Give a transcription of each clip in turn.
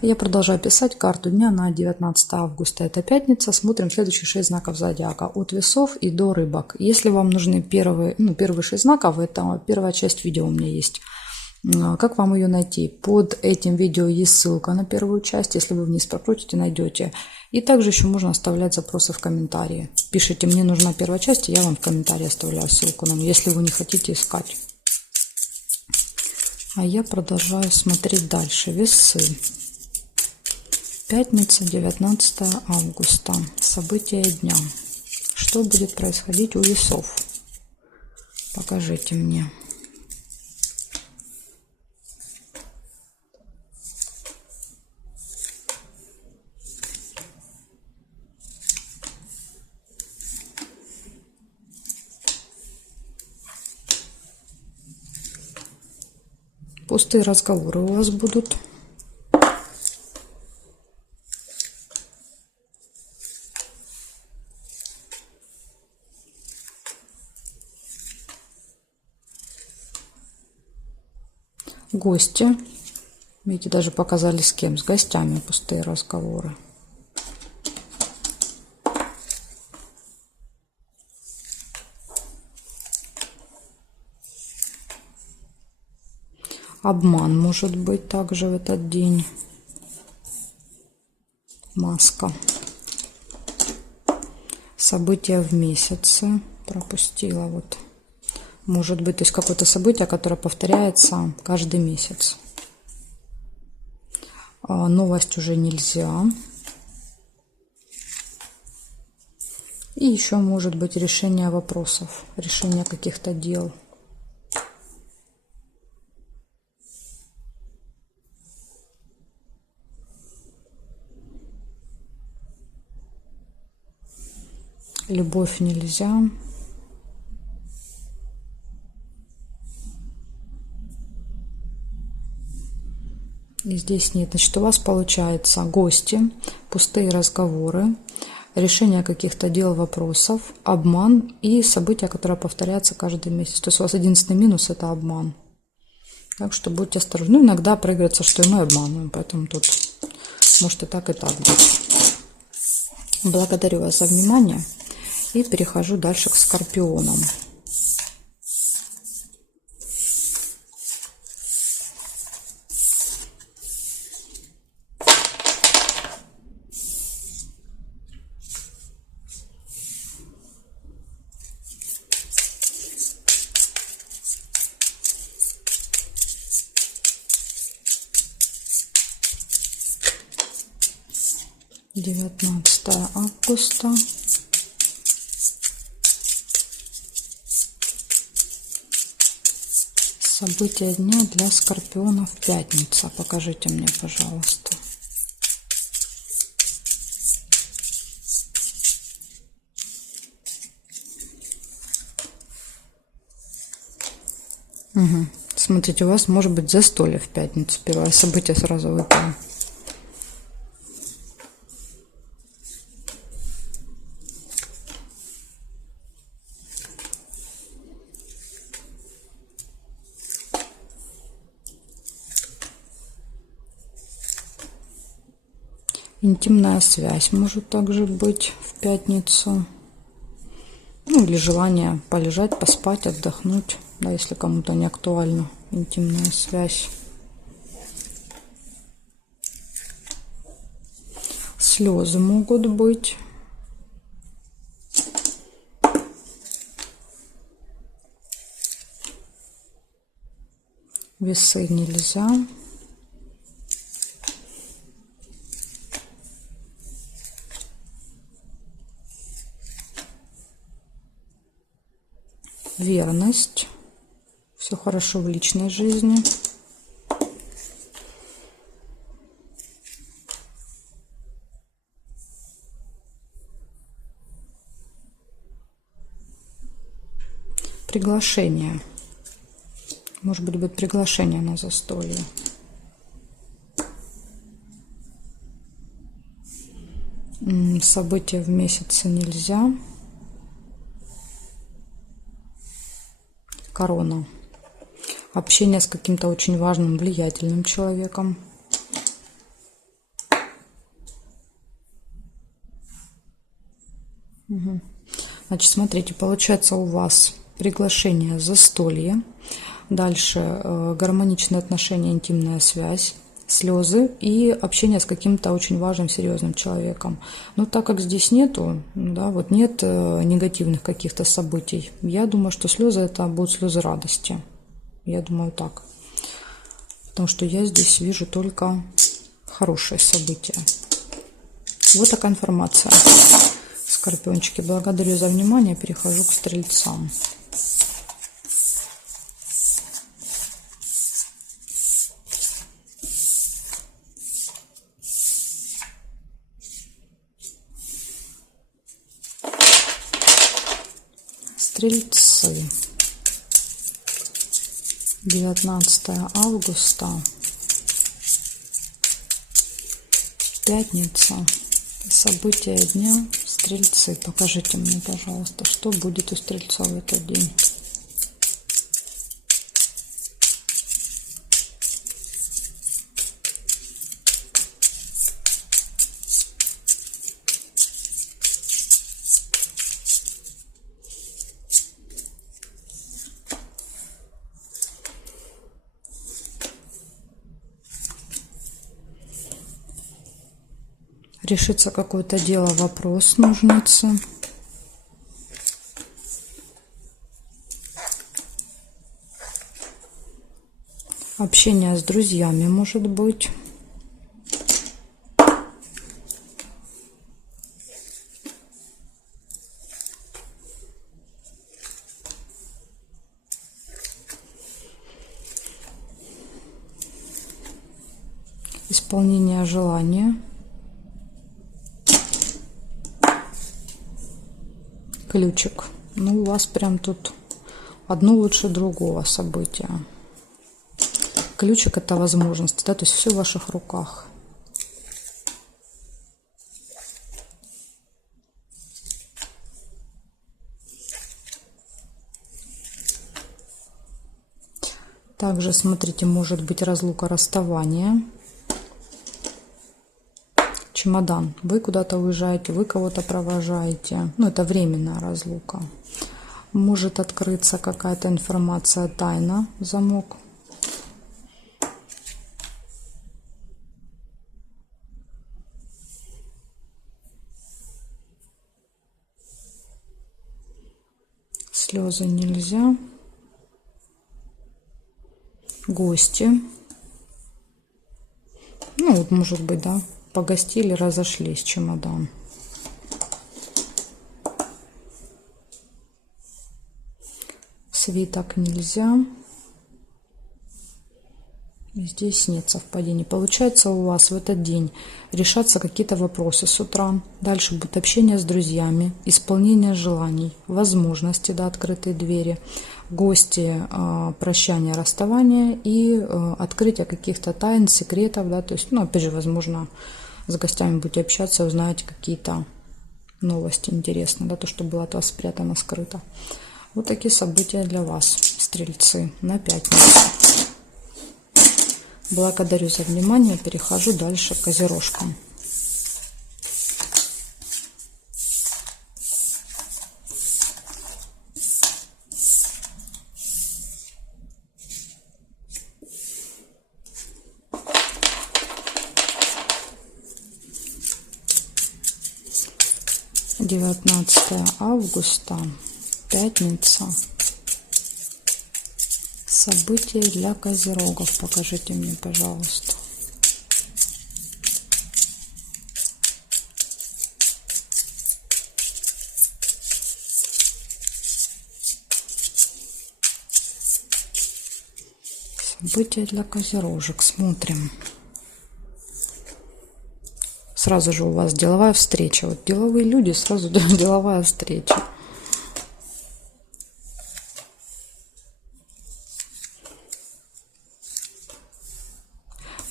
Я продолжаю писать карту дня на 19 августа. Это пятница. Смотрим следующие 6 знаков зодиака. От весов и до рыбок. Если вам нужны первые 6 знаков, это первая часть видео у меня есть. Как вам ее найти? Под этим видео есть ссылка на первую часть. Если вы вниз прокрутите, найдете. И также еще можно оставлять запросы в комментарии. Пишите, мне нужна первая часть, и я вам в комментарии оставляю ссылку на нее, если вы не хотите искать. А я продолжаю смотреть дальше. Весы. Пятница, 19 августа. События дня. Что будет происходить у весов? Покажите мне. Пустые разговоры у вас будут. Гости. Видите, даже показали с кем. С гостями пустые разговоры. Обман может быть также в этот день. Маска. События в месяце. Пропустила вот. Может быть, то есть какое-то событие, которое повторяется каждый месяц. Новость уже нельзя. И еще может быть решение вопросов, решение каких-то дел. Любовь нельзя. И здесь нет. Значит, у вас получается гости, пустые разговоры, решение каких-то дел, вопросов, обман и события, которые повторяются каждый месяц. То есть у вас 11-й минус – это обман. Так что будьте осторожны. Ну, иногда проигрывается, что и мы обманываем, поэтому тут может и так быть. Благодарю вас за внимание и перехожу дальше к скорпионам. Девятнадцатое августа. События дня для скорпионов. Пятница. Покажите мне, пожалуйста. Угу. Смотрите, у вас может быть застолье в пятницу. Первое событие сразу выпало. Интимная связь может также быть в пятницу. Ну, или желание полежать, поспать, отдохнуть, да, если кому-то не актуальна интимная связь. Слезы могут быть. Весы нельзя. Верность. Все хорошо в личной жизни. Приглашение. Может быть, будет приглашение на застолье. События в месяце нельзя. Корона. Общение с каким-то очень важным, влиятельным человеком. Значит, смотрите, получается у вас приглашение, застолье, дальше гармоничные отношения, интимная связь, слезы и общение с каким-то очень важным, серьезным человеком. Но так как здесь нету, да, вот нет негативных каких-то событий, я думаю, что слезы это будут слезы радости. Я думаю так. Потому что я здесь вижу только хорошие события. Вот такая информация. Скорпиончики, благодарю за внимание. Перехожу к стрельцам. Стрельцы. 19 августа. Пятница. События дня. Стрельцы. Покажите мне, пожалуйста, что будет у стрельца в этот день. Решится какое-то дело, вопрос, ножницы. Общение с друзьями может быть. Исполнение желания. Ключик. Ну, у вас прям тут одно лучше другого события. Ключик это возможность, да, то есть все в ваших руках. Также, смотрите, может быть разлука, расставание. Чемодан. Вы куда-то уезжаете, вы кого-то провожаете. Ну, это временная разлука. Может открыться какая-то информация, тайна, замок. Слезы нельзя. Гости. Ну, вот, может быть, да, погостили, разошлись, чемодан. Свиток нельзя. Здесь нет совпадений. Получается, у вас в этот день решатся какие-то вопросы с утра. Дальше будет общение с друзьями, исполнение желаний, возможности, да, открытые двери, гости, прощание, расставание и открытие каких-то тайн, секретов, да, то есть, ну, опять же, возможно, с гостями будете общаться, узнаете какие-то новости интересные, да, то, что было от вас спрятано, скрыто. Вот такие события для вас, стрельцы, на пятницу. Благодарю за внимание. Перехожу дальше к козерожкам. Девятнадцатое августа, пятница. События для козерогов. Покажите мне, пожалуйста. События для козерожек. Смотрим. Сразу же у вас деловая встреча. Вот деловые люди, сразу деловая встреча.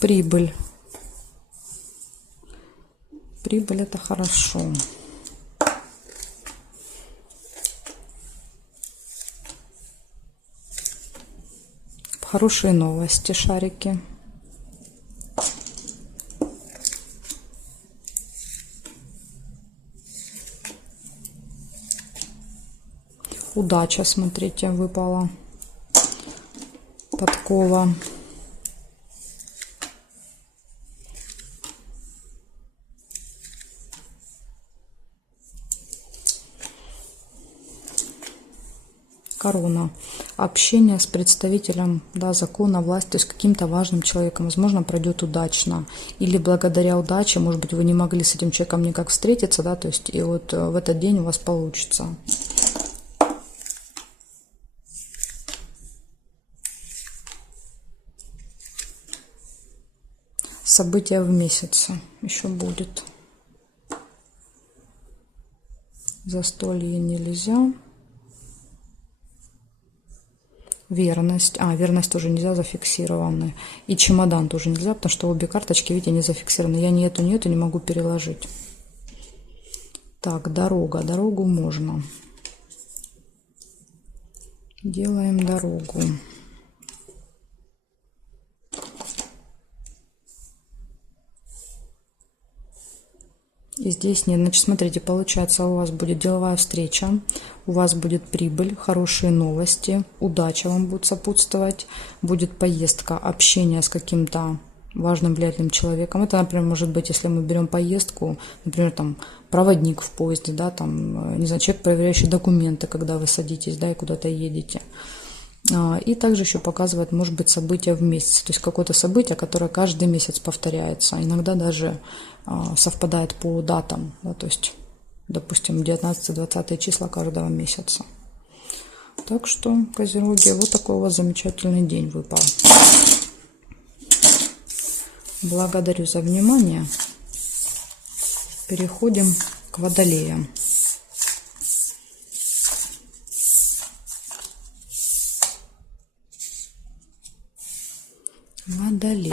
Прибыль. Прибыль это хорошо. Хорошие новости, шарики. Удача, смотрите, выпала. Подкова. Корона. Общение с представителем, да, закона, власти, с каким-то важным человеком. Возможно, пройдет удачно. Или благодаря удаче, может быть, вы не могли с этим человеком никак встретиться, да, то есть и вот в этот день у вас получится. События в месяце еще будет. Застолье нельзя. Верность. Верность тоже нельзя, зафиксированы. И чемодан тоже нельзя, потому что обе карточки, видите, не зафиксированы. Я ни эту не могу переложить. Так, дорога. Дорогу можно. Делаем дорогу. И здесь нет. Значит, смотрите, получается, у вас будет деловая встреча, у вас будет прибыль, хорошие новости, удача вам будет сопутствовать, будет поездка, общение с каким-то важным, влиятельным человеком. Это, например, может быть, если мы берем поездку, например, там, проводник в поезде, да, там, не знаю, человек, проверяющий документы, когда вы садитесь, да, и куда-то едете. И также еще показывает, может быть, события в месяц, то есть какое-то событие, которое каждый месяц повторяется, иногда даже совпадает по датам, да, то есть, допустим, 19-20 числа каждого месяца. Так что, козероги, вот такой у вас замечательный день выпал. Благодарю за внимание. Переходим к водолеям. Водолеи.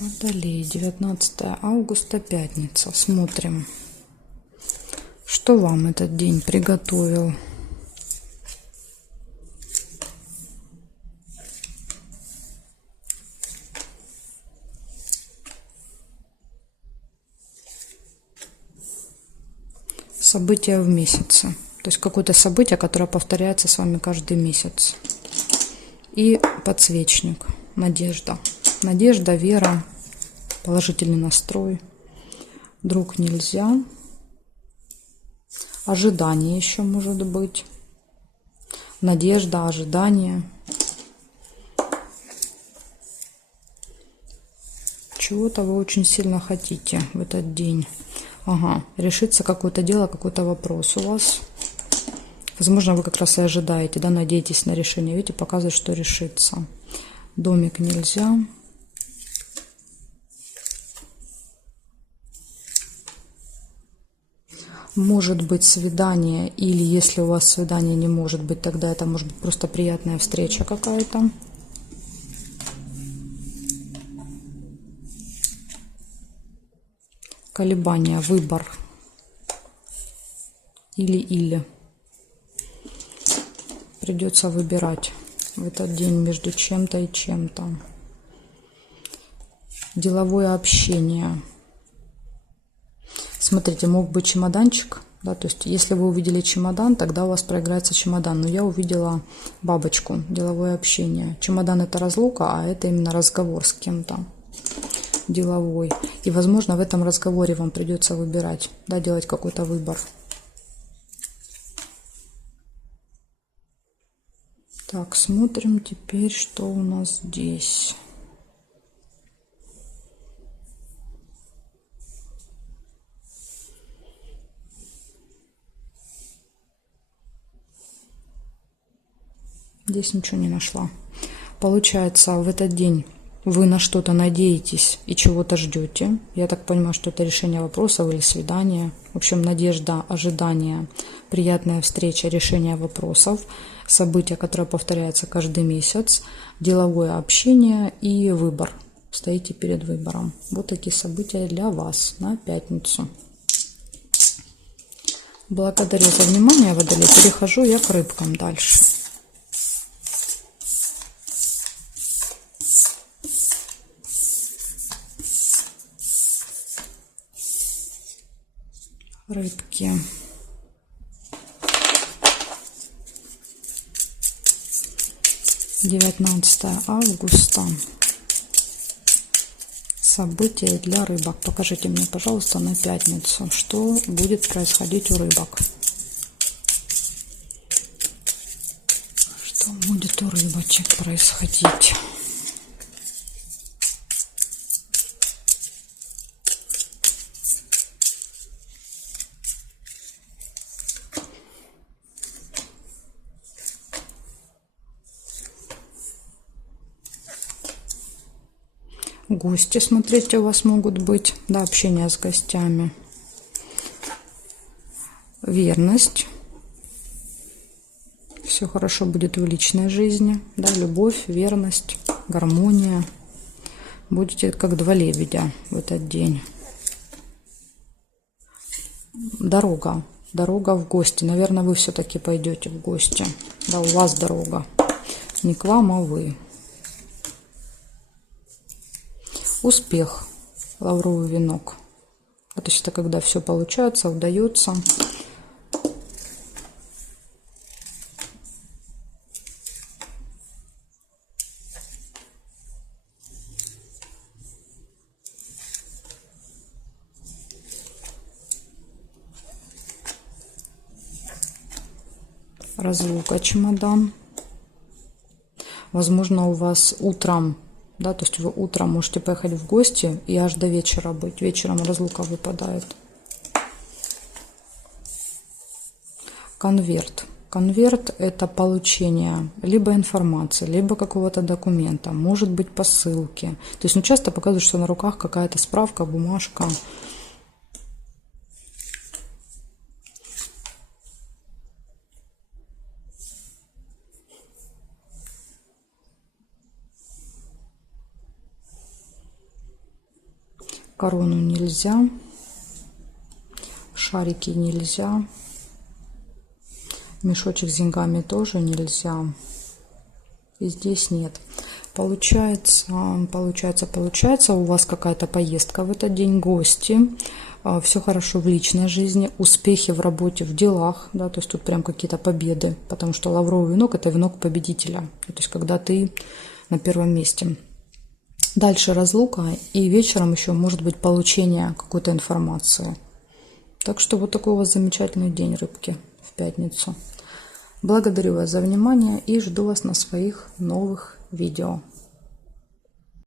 Водолеи, 19 августа, пятница. Смотрим, что вам этот день приготовил. События в месяце. То есть какое-то событие, которое повторяется с вами каждый месяц. И подсвечник. Надежда. Надежда, вера, положительный настрой. Друг нельзя. Ожидание еще может быть. Надежда, ожидание. Чего-то вы очень сильно хотите в этот день. Решится какое-то дело, какой-то вопрос у вас. Возможно, вы как раз и ожидаете, да, надеетесь на решение. Видите, показывает, что решится. Домик нельзя. Может быть свидание, или если у вас свидание не может быть, тогда это может быть просто приятная встреча какая-то. Колебания, выбор. Или. Придется выбирать в этот день между чем-то и чем-то. Деловое общение. Смотрите, мог быть чемоданчик, да, то есть если вы увидели чемодан, тогда у вас проиграется чемодан. Но я увидела бабочку, деловое общение. Чемодан — это разлука, а это именно разговор с кем-то. Деловой. И, возможно, в этом разговоре вам придется выбирать, да, делать какой-то выбор. Так, смотрим теперь, что у нас здесь. Здесь ничего не нашла. Получается, в этот день вы на что-то надеетесь и чего-то ждете. Я так понимаю, что это решение вопросов или свидание. В общем, надежда, ожидание, приятная встреча, решение вопросов, события, которые повторяются каждый месяц, деловое общение и выбор. Стоите перед выбором. Вот такие события для вас на пятницу. Благодарю за внимание, Водолей. Перехожу я к рыбкам дальше. Рыбки. Девятнадцатое августа. События для рыбок. Покажите мне, пожалуйста, на пятницу, что будет происходить у рыбок. Что будет у рыбочек происходить? Гости, смотрите, у вас могут быть, да, общение с гостями. Верность. Все хорошо будет в личной жизни, да, любовь, верность, гармония. Будете как два лебедя в этот день. Дорога. Дорога в гости. Наверное, вы все-таки пойдете в гости. Да, у вас дорога. Не к вам, а вы. Успех. Лавровый венок. Это что, когда все получается, удается. Разлука, чемодан. Возможно, у вас утром, да, то есть вы утром можете поехать в гости и аж до вечера быть. Вечером разлука выпадает. Конверт. Конверт – это получение либо информации, либо какого-то документа, может быть посылки. То есть, ну, часто показывают, что на руках какая-то справка, бумажка. Корону нельзя, шарики нельзя, мешочек с деньгами тоже нельзя. И здесь нет. Получается, у вас какая-то поездка в этот день, гости, все хорошо в личной жизни, успехи в работе, в делах, да, то есть тут прям какие-то победы, потому что лавровый венок – это венок победителя, то есть когда ты на первом месте. Дальше разлука, и вечером еще может быть получение какой-то информации. Так что вот такой у вас замечательный день, рыбки, в пятницу. Благодарю вас за внимание и жду вас на своих новых видео.